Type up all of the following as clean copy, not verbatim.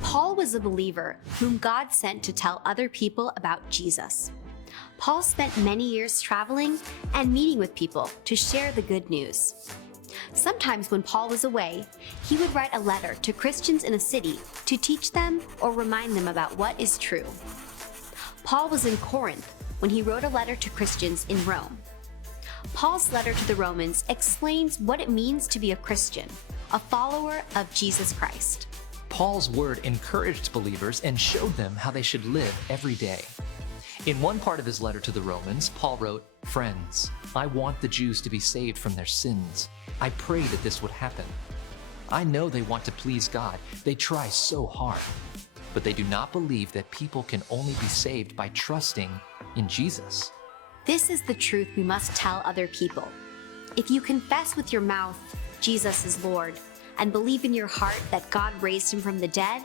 Paul was a believer whom God sent to tell other people about Jesus. Paul spent many years traveling and meeting with people to share the good news. Sometimes when Paul was away, he would write a letter to Christians in a city to teach them or remind them about what is true. Paul was in Corinth when he wrote a letter to Christians in Rome. Paul's letter to the Romans explains what it means to be a Christian, a follower of Jesus Christ. Paul's word encouraged believers and showed them how they should live every day. In one part of his letter to the Romans, Paul wrote, "Friends, I want the Jews to be saved from their sins. I pray that this would happen. I know they want to please God. They try so hard. But they do not believe that people can only be saved by trusting in Jesus." This is the truth we must tell other people. If you confess with your mouth Jesus is Lord and believe in your heart that God raised him from the dead,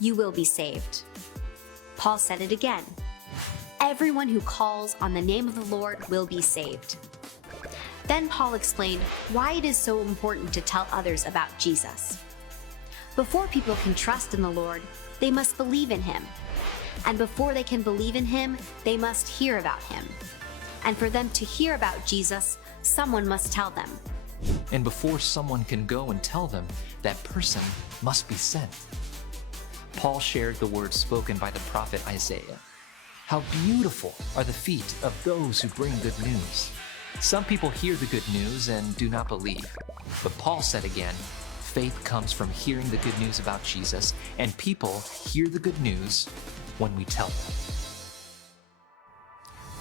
you will be saved. Paul said it again. Everyone who calls on the name of the Lord will be saved. Then Paul explained why it is so important to tell others about Jesus. Before people can trust in the Lord, they must believe in him. And before they can believe in him, they must hear about him. And for them to hear about Jesus, someone must tell them. And before someone can go and tell them, that person must be sent. Paul shared the words spoken by the prophet Isaiah. How beautiful are the feet of those who bring good news. Some people hear the good news and do not believe. But Paul said again, faith comes from hearing the good news about Jesus, and people hear the good news when we tell them.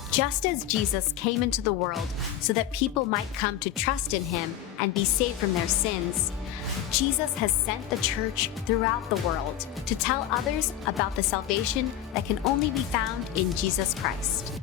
Just as Jesus came into the world so that people might come to trust in him and be saved from their sins, Jesus has sent the church throughout the world to tell others about the salvation that can only be found in Jesus Christ.